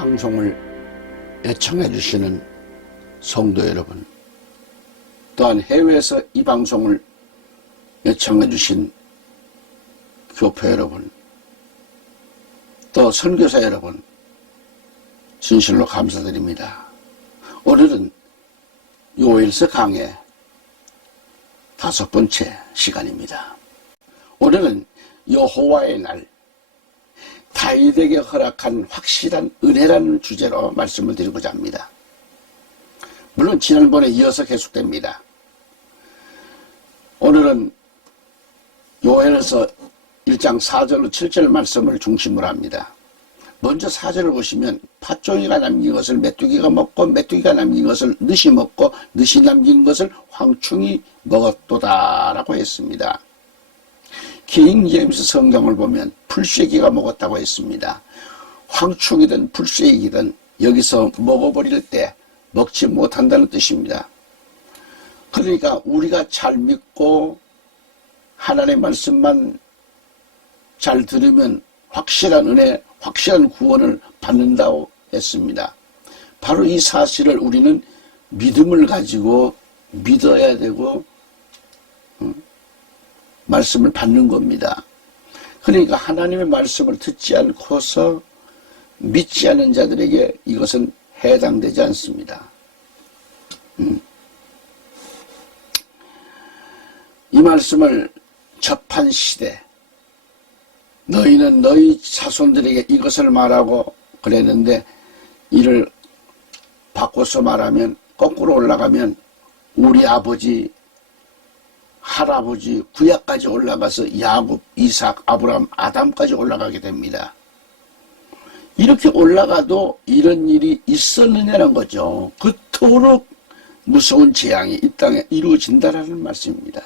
방송을 애청해 주시는 성도 여러분, 또한 해외에서 이 방송을 애청해 주신 교포 여러분, 또 선교사 여러분, 진실로 감사드립니다. 오늘은 요엘서 강의 5번째 시간입니다. 오늘은 여호와의 날, 다윗에게 허락한 확실한 은혜라는 주제로 말씀을 드리고자 합니다. 물론 지난번에 이어서 계속됩니다. 오늘은 요엘서 1장 4절로 7절 말씀을 중심으로 합니다. 먼저 4절을 보시면 팥종이가 남긴 것을 메뚜기가 먹고 메뚜기가 남긴 것을 늑이 먹고 늑이 남긴 것을 황충이 먹었도다 라고 했습니다. 킹 제임스 성경을 보면 풀떼기가 먹었다고 했습니다. 황충이든 풀떼기든 여기서 먹어버릴 때 먹지 못한다는 뜻입니다. 그러니까 우리가 잘 믿고 하나님의 말씀만 잘 들으면 확실한 은혜, 확실한 구원을 받는다고 했습니다. 바로 이 사실을 우리는 믿음을 가지고 믿어야 되고 말씀을 받는 겁니다. 그러니까 하나님의 말씀을 듣지 않고서 믿지 않는 자들에게 이것은 해당되지 않습니다. 이 말씀을 접한 시대, 너희는 너희 자손들에게 이것을 말하고 그랬는데, 이를 바꿔서 말하면, 거꾸로 올라가면 우리 아버지, 할아버지 구약까지 올라가서 야곱, 이삭, 아브라함, 아담까지 올라가게 됩니다. 이렇게 올라가도 이런 일이 있었느냐는 거죠. 그토록 무서운 재앙이 이 땅에 이루어진다라는 말씀입니다.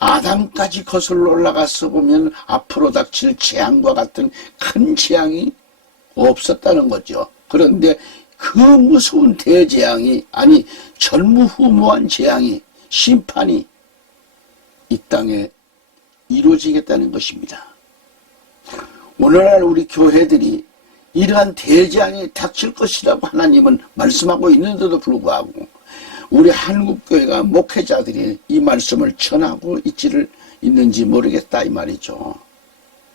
아담까지 거슬러 올라가서 보면 앞으로 닥칠 재앙과 같은 큰 재앙이 없었다는 거죠. 그런데 그 무서운 대재앙이, 아니 전무후무한 재앙이, 심판이 이 땅에 이루어지겠다는 것입니다. 오늘날 우리 교회들이 이러한 대재앙이 닥칠 것이라고 하나님은 말씀하고 있는데도 불구하고 우리 한국교회가 목회자들이 이 말씀을 전하고 있는지 모르겠다 이 말이죠.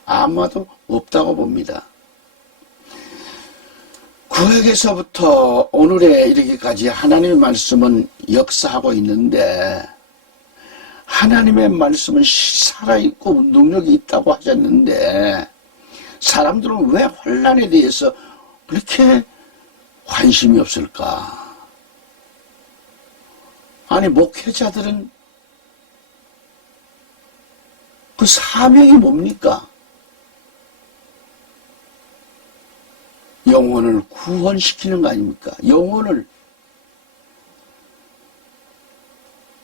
아마도 없다고 봅니다. 구약에서부터 오늘에 이르기까지 하나님의 말씀은 역사하고 있는데, 하나님의 말씀은 살아있고 운동력이 있다고 하셨는데, 사람들은 왜 환난에 대해서 그렇게 관심이 없을까? 아니, 목회자들은 그 사명이 뭡니까? 영혼을 구원시키는 거 아닙니까? 영혼을.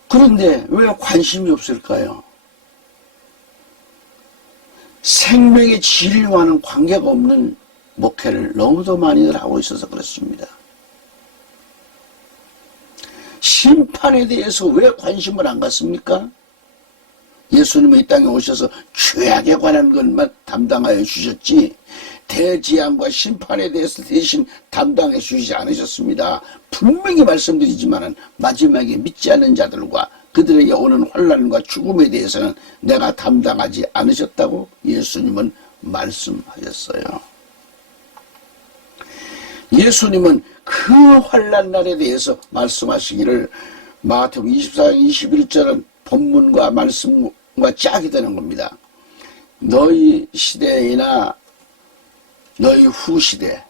그런데 왜 관심이 없을까요? 생명의 진리와는 관계가 없는 목회를 너무도 많이들 하고 있어서 그렇습니다. 심판에 대해서 왜 관심을 안 갖습니까? 예수님이 이 땅에 오셔서 죄악에 관한 것만 담당하여 주셨지 대재앙과 심판에 대해서 대신 담당해 주시지 않으셨습니다. 분명히 말씀드리지만 마지막에 믿지 않는 자들과 그들에게 오는 환난과 죽음에 대해서는 내가 담당하지 않으셨다고 예수님은 말씀하셨어요. 예수님은 그 환난 날에 대해서 말씀하시기를 마태복음 24장 21절은 본문과 말씀과 짝이 되는 겁니다. 너희 시대이나 너희 후 시대,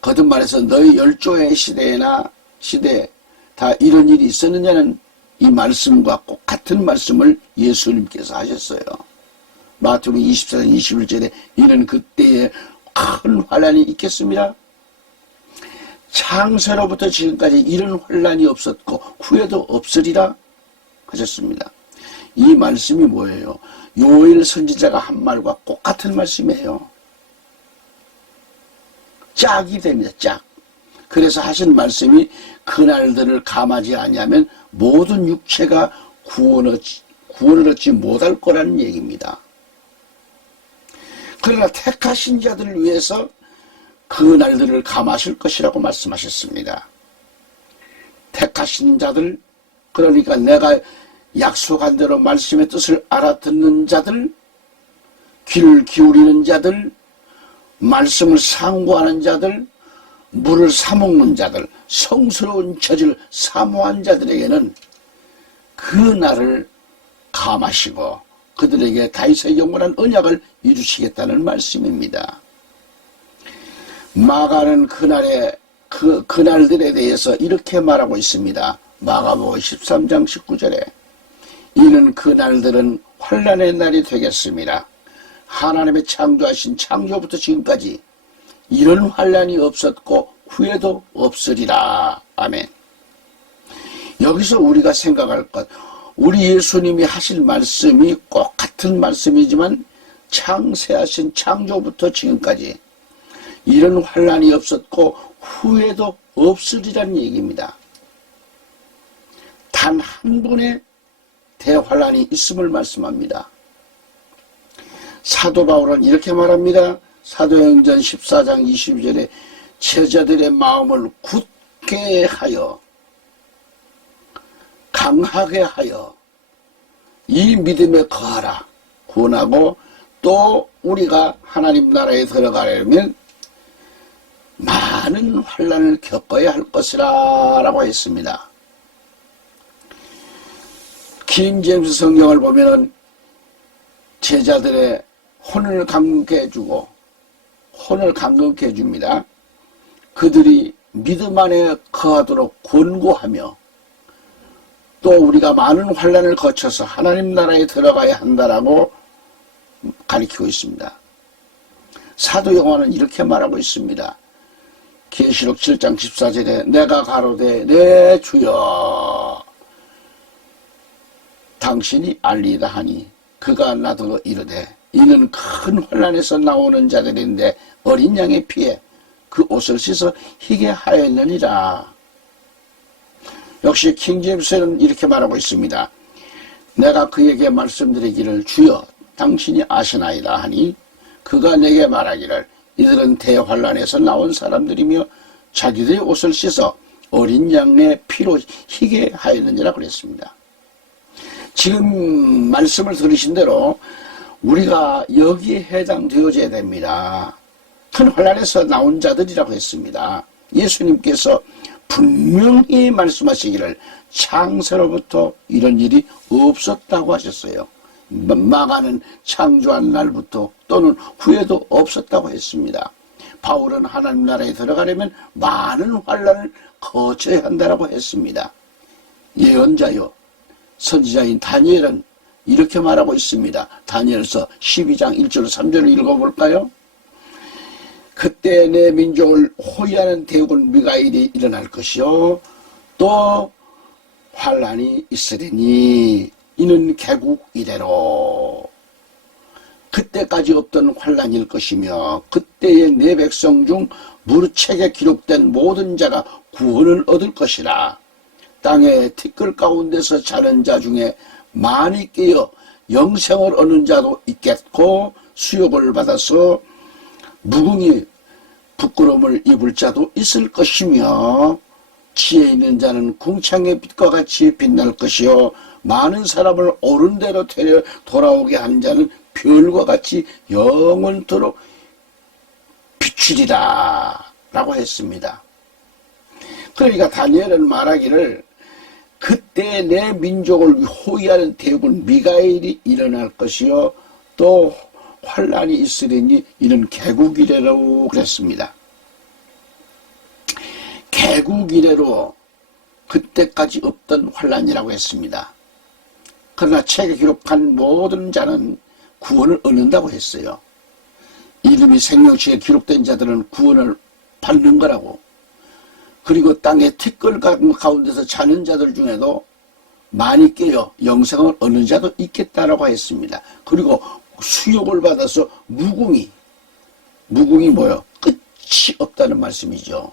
거듭 말해서 너희 열조의 시대나 시대에 다 이런 일이 있었느냐는 이 말씀과 꼭 같은 말씀을 예수님께서 하셨어요. 마태복음 24장 21절에 이는 그때에 큰 환난이 있겠습니다. 창세로부터 지금까지 이런 환난이 없었고 후에도 없으리라 하셨습니다. 이 말씀이 뭐예요? 요엘 선지자가 한 말과 꼭 같은 말씀이에요. 짝이 됩니다. 짝. 그래서 하신 말씀이 그날들을 감하지 아니하면 모든 육체가 구원을 얻지 못할 거라는 얘기입니다. 그러나 택하신 자들을 위해서 그 날들을 감하실 것이라고 말씀하셨습니다. 택하신 자들, 그러니까 내가 약속한 대로 말씀의 뜻을 알아듣는 자들, 귀를 기울이는 자들, 말씀을 상고하는 자들, 물을 사먹는 자들, 성스러운 처지를 사모한 자들에게는 그 날을 감하시고 그들에게 다윗의 영원한 언약을 이루시겠다는 말씀입니다. 마가는 그날들에 대해서 이렇게 말하고 있습니다. 마가복음 13장 19절에 이는 그날들은 환난의 날이 되겠습니다. 하나님의 창조하신 창조부터 지금까지 이런 환난이 없었고 후에도 없으리라. 아멘. 여기서 우리가 생각할 것, 우리 예수님이 하실 말씀이 꼭 같은 말씀이지만 창세하신 창조부터 지금까지 이런 환난이 없었고 후에도 없으리라는 얘기입니다. 단 한 번의 대환난이 있음을 말씀합니다. 사도 바울은 이렇게 말합니다. 사도행전 14장 22절에 제자들의 마음을 굳게 하여 강하게 하여 이 믿음에 거하라 권하고, 또 우리가 하나님 나라에 들어가려면 많은 환난을 겪어야 할 것이라 라고 했습니다. 킹 제임스 성경을 보면은 제자들의 혼을 감격해 해주고 혼을 감격해 해줍니다. 그들이 믿음 안에 거하도록 권고하며 또 우리가 많은 환난을 거쳐서 하나님 나라에 들어가야 한다라고 가르치고 있습니다. 사도 요한은 이렇게 말하고 있습니다. 계시록 7장 14절에 내가 가로되 내 주여 당신이 알리다 하니 그가 나더러 이르되 이는 큰 환난에서 나오는 자들인데 어린 양의 피에 그 옷을 씻어 희게 하였느니라. 역시 킹제임스는 이렇게 말하고 있습니다. 내가 그에게 말씀드리기를 주여 당신이 아시나이다 하니 그가 내게 말하기를 이들은 대환난에서 나온 사람들이며 자기들의 옷을 씻어 어린 양의 피로 희게 하였느니라 그랬습니다. 지금 말씀을 들으신 대로 우리가 여기에 해당되어져야 됩니다. 큰 환난에서 나온 자들이라고 했습니다. 예수님께서 분명히 말씀하시기를 창세로부터 이런 일이 없었다고 하셨어요. 마가는 창조한 날부터 또는 후에도 없었다고 했습니다. 바울은 하나님 나라에 들어가려면 많은 환난을 거쳐야 한다고 했습니다. 예언자요 선지자인 다니엘은 이렇게 말하고 있습니다. 다니엘서 12장 1절 3절을 읽어볼까요? 그때 내 민족을 호위하는 대군 미가엘이 일어날 것이요 또 환난이 있으리니 이는 개국 이래로 그때까지 없던 환난일 것이며 그때의 내 백성 중 무릇책에 기록된 모든 자가 구원을 얻을 것이라. 땅의 티끌 가운데서 자는 자 중에 많이 깨어 영생을 얻는 자도 있겠고 수욕을 받아서 무궁히 부끄러움을 입을 자도 있을 것이며 지혜 있는 자는 궁창의 빛과 같이 빛날 것이요 많은 사람을 옳은 대로 데려 돌아오게 하는 자는 별과 같이 영원토록 비추리라 라고 했습니다. 그러니까 다니엘은 말하기를 그때 내 민족을 호위하는 대군 미가엘이 일어날 것이요 또 환난이 있으리니 이는 개국 이래로 그랬습니다. 개국 이래로 그때까지 없던 환난이라고 했습니다. 그러나 책에 기록한 모든 자는 구원을 얻는다고 했어요. 이름이 생명책에 기록된 자들은 구원을 받는 거라고. 그리고 땅의 티끌 가운데서 자는 자들 중에도 많이 깨어 영생을 얻는 자도 있겠다라고 했습니다. 그리고 수욕을 받아서 무궁이 뭐요? 끝이 없다는 말씀이죠.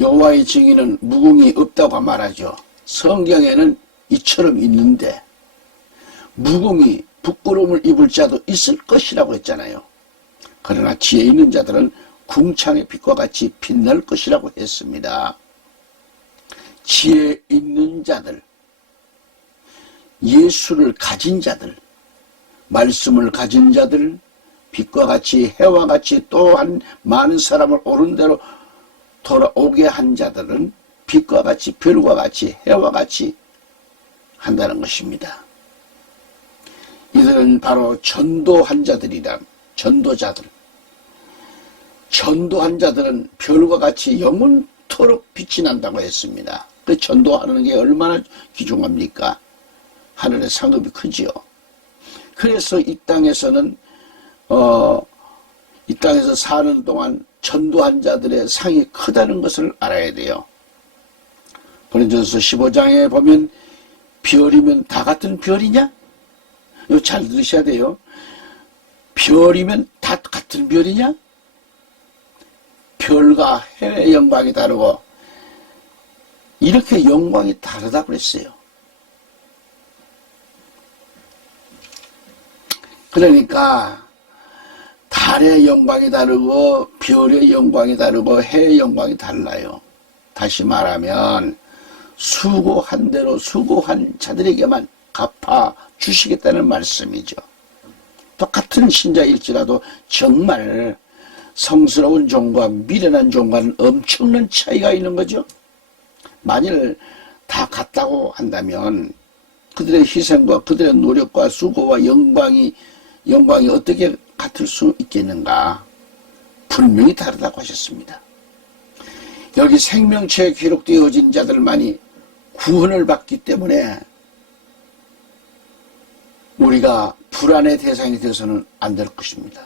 여호와의 증인은 무궁이 없다고 말하죠. 성경에는 이처럼 있는데 무궁이 부끄러움을 입을 자도 있을 것이라고 했잖아요. 그러나 지혜 있는 자들은 궁창의 빛과 같이 빛날 것이라고 했습니다. 지혜 있는 자들, 예수를 가진 자들, 말씀을 가진 자들, 빛과 같이 해와 같이 또한 많은 사람을 옳은 대로 돌아오게 한 자들은 빛과 같이 별과 같이 해와 같이 한다는 것입니다. 이들은 바로 전도한 자들이다. 전도자들. 전도한 자들은 별과 같이 영원토록 빛이 난다고 했습니다. 그 전도하는 게 얼마나 귀중합니까? 하늘의 상급이 크지요. 그래서 이 땅에서는 이 땅에서 사는 동안 전도한 자들의 상이 크다는 것을 알아야 돼요. 고린도전서 15장에 보면 별이면 다 같은 별이냐? 이거 잘 들으셔야 돼요. 별이면 다 같은 별이냐? 별과 해의 영광이 다르고 이렇게 영광이 다르다고 그랬어요. 그러니까 달의 영광이 다르고 별의 영광이 다르고 해의 영광이 달라요. 다시 말하면 수고한 대로 수고한 자들에게만 갚아 주시겠다는 말씀이죠. 똑같은 신자일지라도 정말 성스러운 종과 미련한 종과는 엄청난 차이가 있는 거죠. 만일 다 같다고 한다면 그들의 희생과 그들의 노력과 수고와 영광이 어떻게 같을 수 있겠는가? 분명히 다르다고 하셨습니다. 여기 생명체에 기록되어진 자들만이 구원을 받기 때문에 우리가 불안의 대상이 되어서는 안 될 것입니다.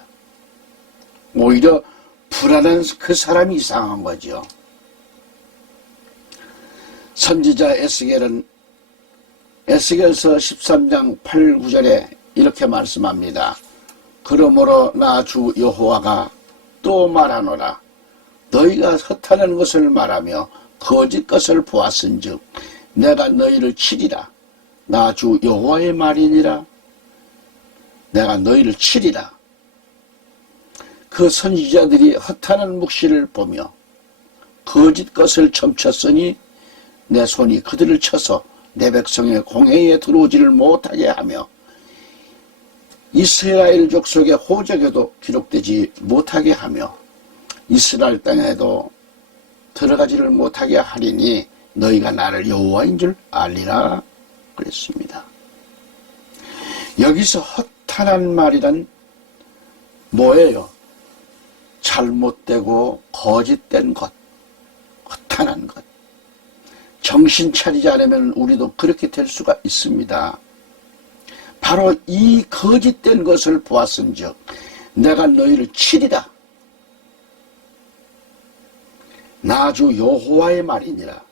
오히려 불안한 그 사람이 이상한 거죠. 선지자 에스겔은 에스겔서 13장 8, 9절에 이렇게 말씀합니다. 그러므로 나 주 여호와가 또 말하노라. 너희가 허탄한 것을 말하며 거짓 것을 보았은즉 내가 너희를 치리라. 나 주 여호와의 말이니라. 내가 너희를 치리라. 그 선지자들이 허탄한 묵시를 보며 거짓 것을 점쳤으니 내 손이 그들을 쳐서 내 백성의 공회에 들어오지를 못하게 하며 이스라엘 족속의 호적에도 기록되지 못하게 하며 이스라엘 땅에도 들어가지를 못하게 하리니 너희가 나를 여호와인 줄 알리라 그랬습니다. 여기서 허탄한 말이란 뭐예요? 잘못되고 거짓된 것, 허탄한 것. 정신 차리지 않으면 우리도 그렇게 될 수가 있습니다. 바로 이 거짓된 것을 보았은즉 내가 너희를 치리라. 나 주 여호와의 말이니라.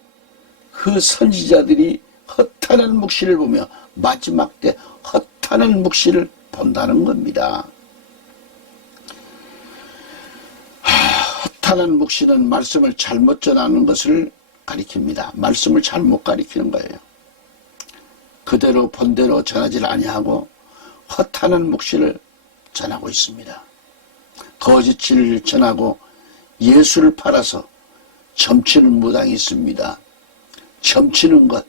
그 선지자들이 허탄한 묵시를 보며 마지막 때 허탄한 묵시를 본다는 겁니다. 허탄한 묵시는 말씀을 잘못 전하는 것을 가리킵니다. 말씀을 잘못 가리키는 거예요. 그대로 본대로 전하지를 아니하고 허탄한 묵시를 전하고 있습니다. 거짓을 전하고 예수를 팔아서 점치는 무당이 있습니다. 점치는 것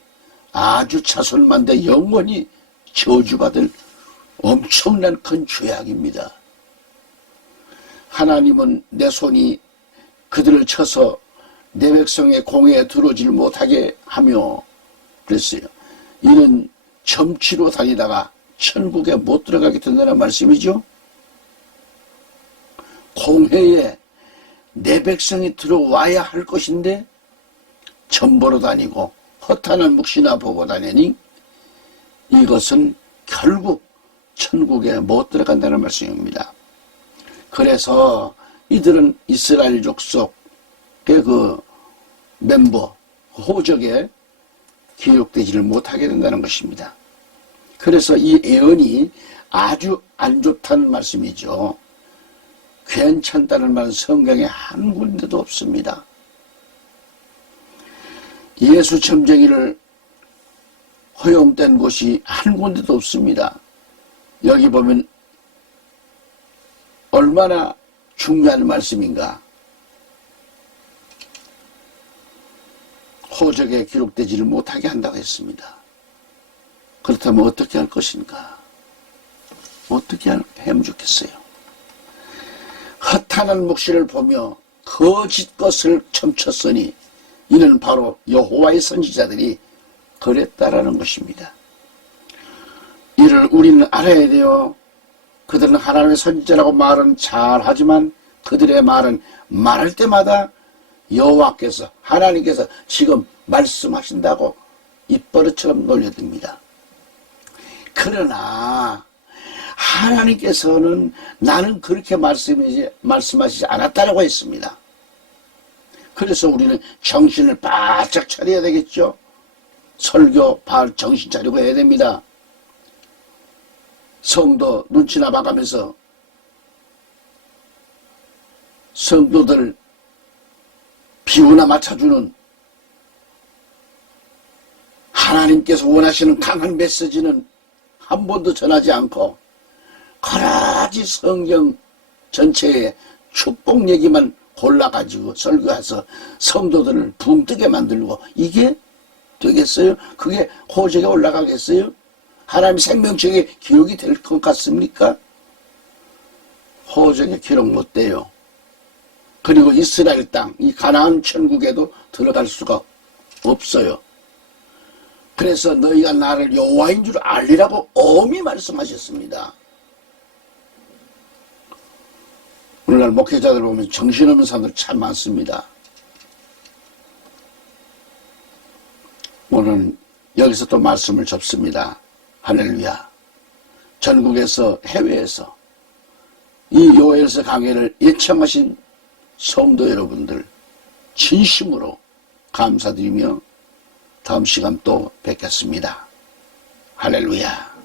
아주 자손만대 영원히 저주받을 엄청난 큰 죄악입니다. 하나님은 내 손이 그들을 쳐서 내 백성의 공회에 들어오질 못하게 하며 그랬어요. 이는 점치로 다니다가 천국에 못 들어가게 된다는 말씀이죠. 공회에 내 백성이 들어와야 할 것인데 점보러 다니고 허탄한 묵시나 보고 다니니 이것은 결국 천국에 못 들어간다는 말씀입니다. 그래서 이들은 이스라엘 족속의 그 멤버, 호적에 기록되지를 못하게 된다는 것입니다. 그래서 이 예언이 아주 안 좋다는 말씀이죠. 괜찮다는 말은 성경에 한 군데도 없습니다. 예수 점쟁이를 허용된 곳이 한 군데도 없습니다. 여기 보면 얼마나 중요한 말씀인가? 호적에 기록되지를 못하게 한다고 했습니다. 그렇다면 어떻게 할 것인가? 어떻게 하면 좋겠어요? 허탄한 묵시를 보며 거짓 것을 첨쳤으니 이는 바로 여호와의 선지자들이 그랬다라는 것입니다. 이를 우리는 알아야 돼요. 그들은 하나님의 선지자라고 말은 잘하지만 그들의 말은 말할 때마다 여호와께서 하나님께서 지금 말씀하신다고 입버릇처럼 놀려듭니다. 그러나 하나님께서는 나는 그렇게 말씀하시지 않았다라고 했습니다. 그래서 우리는 정신을 바짝 차려야 되겠죠. 설교 정신 차리고 해야 됩니다. 성도 눈치나 봐가면서 성도들 비유나 맞춰주는 하나님께서 원하시는 강한 메시지는 한 번도 전하지 않고 거라지 성경 전체에 축복 얘기만 골라가지고 설교해서 성도들을 붕뜨게 만들고 이게 되겠어요? 그게 호적에 올라가겠어요? 하나님 생명책에 기록이 될 것 같습니까? 호적에 기록 못 돼요. 그리고 이스라엘 땅, 이 가나안 천국에도 들어갈 수가 없어요. 그래서 너희가 나를 여호와인 줄 알리라고 엄히 말씀하셨습니다. 오늘날 목회자들 보면 정신없는 사람들 참 많습니다. 오늘 여기서 또 말씀을 접습니다. 할렐루야. 전국에서 해외에서 이 요엘서 강해를 예청하신 성도 여러분들 진심으로 감사드리며 다음 시간 또 뵙겠습니다. 할렐루야.